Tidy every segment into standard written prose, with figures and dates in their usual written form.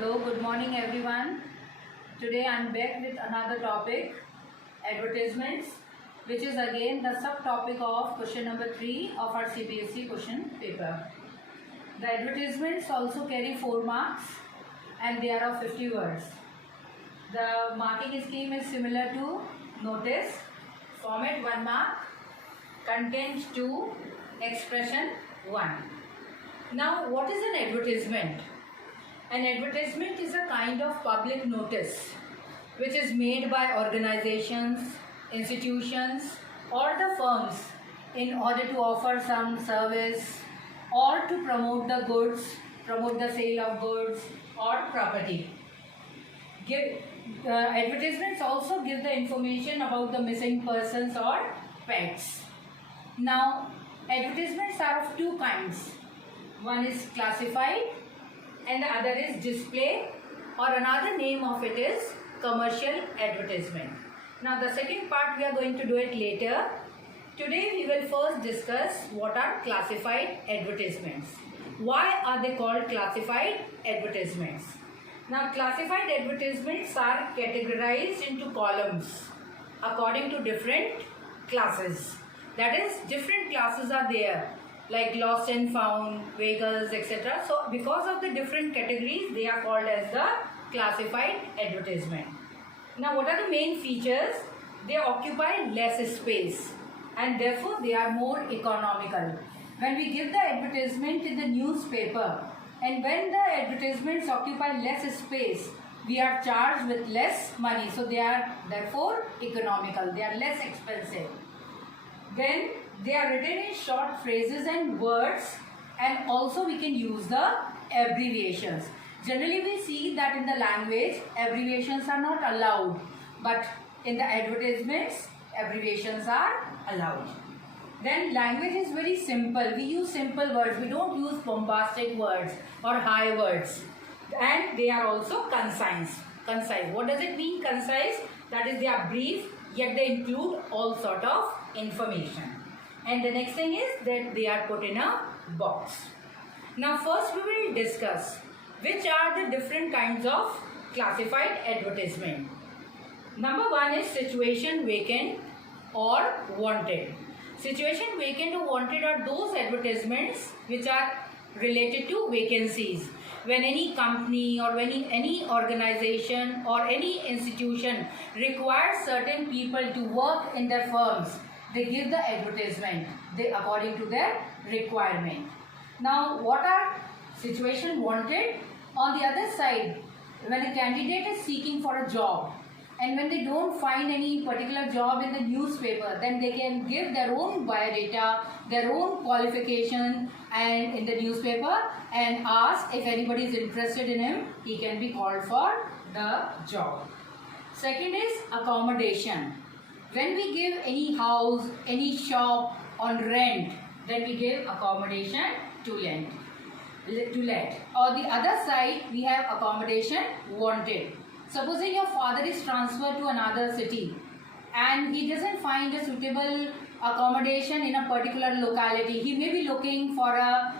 Hello, good morning everyone. Today I am back with another topic, advertisements, which is again the subtopic of question number 3 of our CBSE question paper. The advertisements also carry 4 marks and they are of 50 words. The marking scheme is similar to notice, format 1 mark, content 2, expression 1. Now what is an advertisement? An advertisement is a kind of public notice which is made by organizations, institutions or the firms in order to offer some service or to promote the goods, promote the sale of goods or property. Advertisements also give the information about the missing persons or pets. Now, advertisements are of 2 kinds. One is classified and the other is display, or another name of it is commercial advertisement. Now the second part we are going to do it later. Today we will first discuss what are classified advertisements. Why are they called classified advertisements? Now classified advertisements are categorized into columns according to different classes. That is, different classes are there, like lost and found, vehicles, etc. So because of the different categories, they are called as the classified advertisement. Now what are the main features? They occupy less space and therefore they are more economical. When we give the advertisement in the newspaper and when the advertisements occupy less space, we are charged with less money. So they are therefore economical, they are less expensive. Then they are written in short phrases and words, and also we can use the abbreviations. Generally we see that in the language abbreviations are not allowed, but in the advertisements abbreviations are allowed. Then language is very simple. We use simple words. We don't use bombastic words or high words. And they are also concise. What does it mean, concise? That is, they are brief, yet they include all sort of information. And the next thing is that they are put in a box. Now first we will discuss which are the different kinds of classified advertisement. Number 1 is situation vacant or wanted. Situation vacant or wanted are those advertisements which are related to vacancies. When any company or when any organization or any institution requires certain people to work in their firms, they give the advertisement according to their requirement. Now what are situation wanted? On the other side, when a candidate is seeking for a job and when they don't find any particular job in the newspaper, then they can give their own biodata, their own qualification and in the newspaper and ask if anybody is interested in him, he can be called for the job. Second is accommodation. When we give any house, any shop on rent, then we give accommodation to let. On the other side, we have accommodation wanted. Supposing your father is transferred to another city and he doesn't find a suitable accommodation in a particular locality. He may be looking for a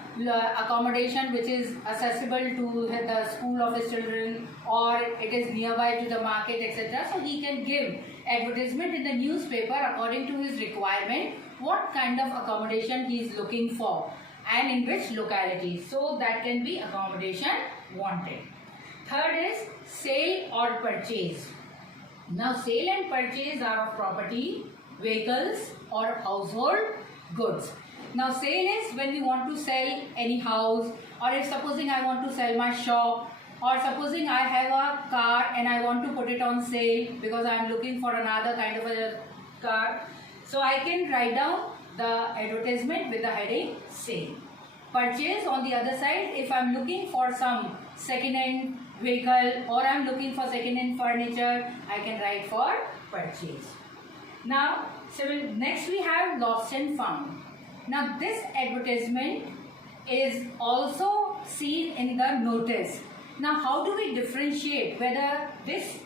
accommodation which is accessible to the school of his children or it is nearby to the market, etc. So he can give advertisement in the newspaper according to his requirement, what kind of accommodation he is looking for and in which locality. So that can be accommodation wanted. Third is sale or purchase. Now sale and purchase are of property, vehicles or household goods. Now sale is when we want to sell any house, or if supposing I want to sell my shop, or supposing I have a car and I want to put it on sale because I am looking for another kind of a car. So I can write down the advertisement with the heading sale. Purchase on the other side, if I am looking for some second-hand vehicle or I am looking for second-hand furniture, I can write for purchase. Now, next we have lost and found. Now this advertisement is also seen in the notice. Now how do we differentiate whether this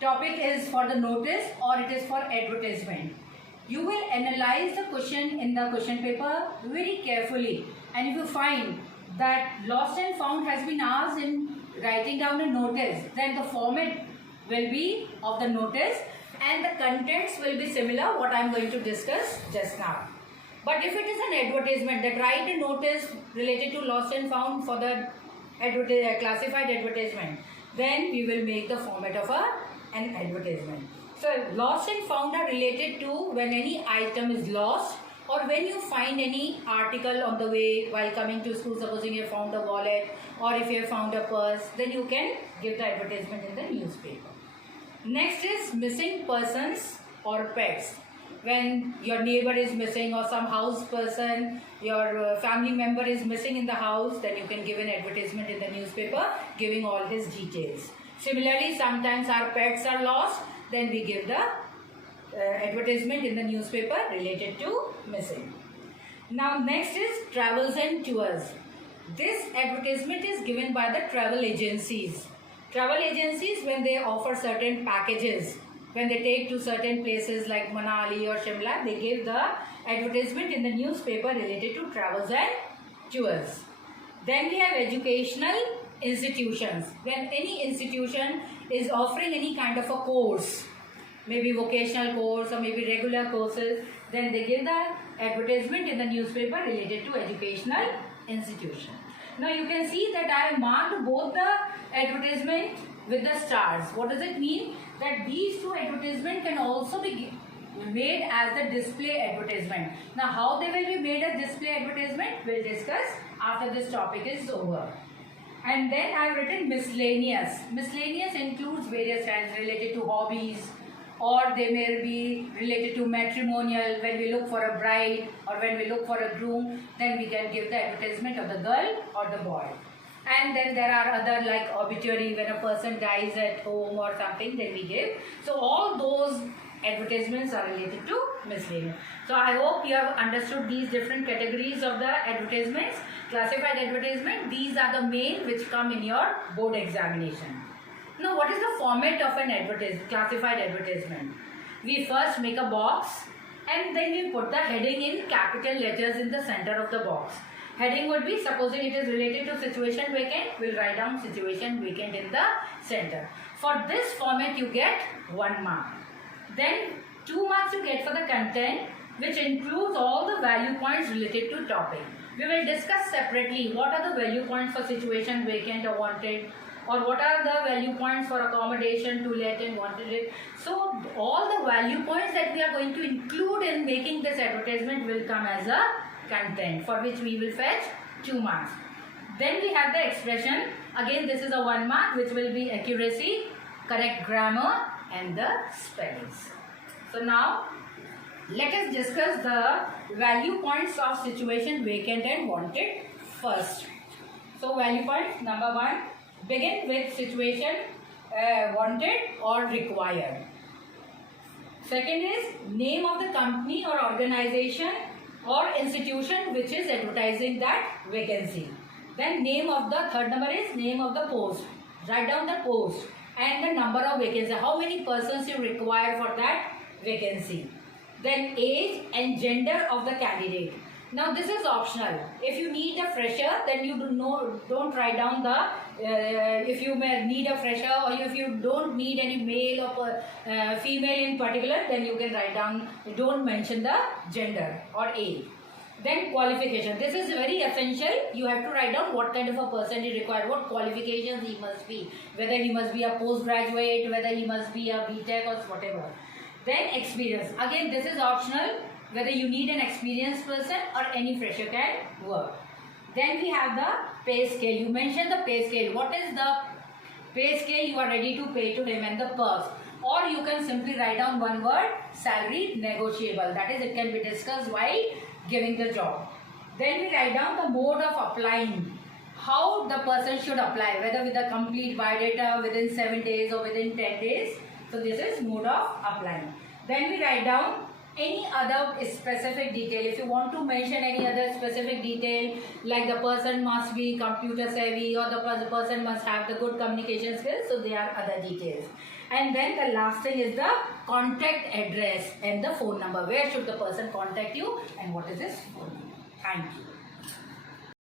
topic is for the notice or it is for advertisement? You will analyze the question in the question paper very carefully, and if you find that lost and found has been asked in writing down a notice, then the format will be of the notice and the contents will be similar what I am going to discuss just now. But if it is an advertisement, that write a notice related to lost and found for the classified advertisement, then we will make the format of an advertisement. So lost and found are related to when any item is lost or when you find any article on the way while coming to school. Supposing you have found a wallet or if you have found a purse, then you can give the advertisement in the newspaper. Next is missing persons or pets. When your neighbor is missing or some house person, your family member is missing in the house, then you can give an advertisement in the newspaper giving all his details. Similarly, sometimes our pets are lost, then we give the advertisement in the newspaper related to missing. Now next is travels and tours. This advertisement is given by the travel agencies. Travel agencies, when they offer certain packages, when they take to certain places like Manali or Shimla, they give the advertisement in the newspaper related to travels and tours. Then we have educational institutions. When any institution is offering any kind of a course, maybe vocational course or maybe regular courses, then they give the advertisement in the newspaper related to educational institution. Now you can see that I have marked both the advertisement with the stars. What does it mean? That these two advertisements can also be made as the display advertisement. Now how they will be made as display advertisement, we'll discuss after this topic is over. And then I have written miscellaneous. Miscellaneous includes various kinds related to hobbies, or they may be related to matrimonial. When we look for a bride or when we look for a groom, then we can give the advertisement of the girl or the boy. And then there are other like obituary, when a person dies at home or something, then we give. So all those advertisements are related to miscellaneous. So I hope you have understood these different categories of the advertisements. Classified advertisement, these are the main which come in your board examination. Now what is the format of an classified advertisement? We first make a box and then we put the heading in capital letters in the center of the box. Heading would be, supposing it is related to situation vacant, we'll write down situation vacant in the center. For this format you get 1 mark. Then 2 marks you get for the content, which includes all the value points related to topic. We will discuss separately what are the value points for situation vacant or wanted, or what are the value points for accommodation, to let and wanted. So all the value points that we are going to include in making this advertisement will come as a content, for which we will fetch 2 marks. Then we have the expression. Again this is a 1 mark, which will be accuracy, correct grammar and the spellings. So now let us discuss the value points of situation vacant and wanted first. So value point number 1, begin with situation wanted or required. Second is name of the company or organization or institution which is advertising that vacancy. Then name of the, third number is name of the post. Write down the post and the number of vacancy, how many persons you require for that vacancy. Then age and gender of the candidate. Now this is optional. If you need a fresher, then you don't write down the, if you may need a fresher, or if you don't need any male or female in particular, then you can write down, don't mention the gender or age. Then qualification. This is very essential. You have to write down what kind of a person is required, what qualifications he must be, whether he must be a postgraduate, whether he must be a BTech or whatever. Then experience. Again this is optional, whether you need an experienced person or any fresher can work. Then we have the pay scale. You mention the pay scale. What is the pay scale you are ready to pay to him and the perks. Or you can simply write down one word, salary negotiable. That is, it can be discussed while giving the job. Then we write down the mode of applying. How the person should apply, whether with a complete biodata within 7 days or within 10 days. So this is mode of applying. Then we write down any other specific detail. If you want to mention any other specific detail, like the person must be computer savvy or the person must have the good communication skills, so there are other details. And then the last thing is the contact address and the phone number. Where should the person contact you and what is his phone number? Thank you.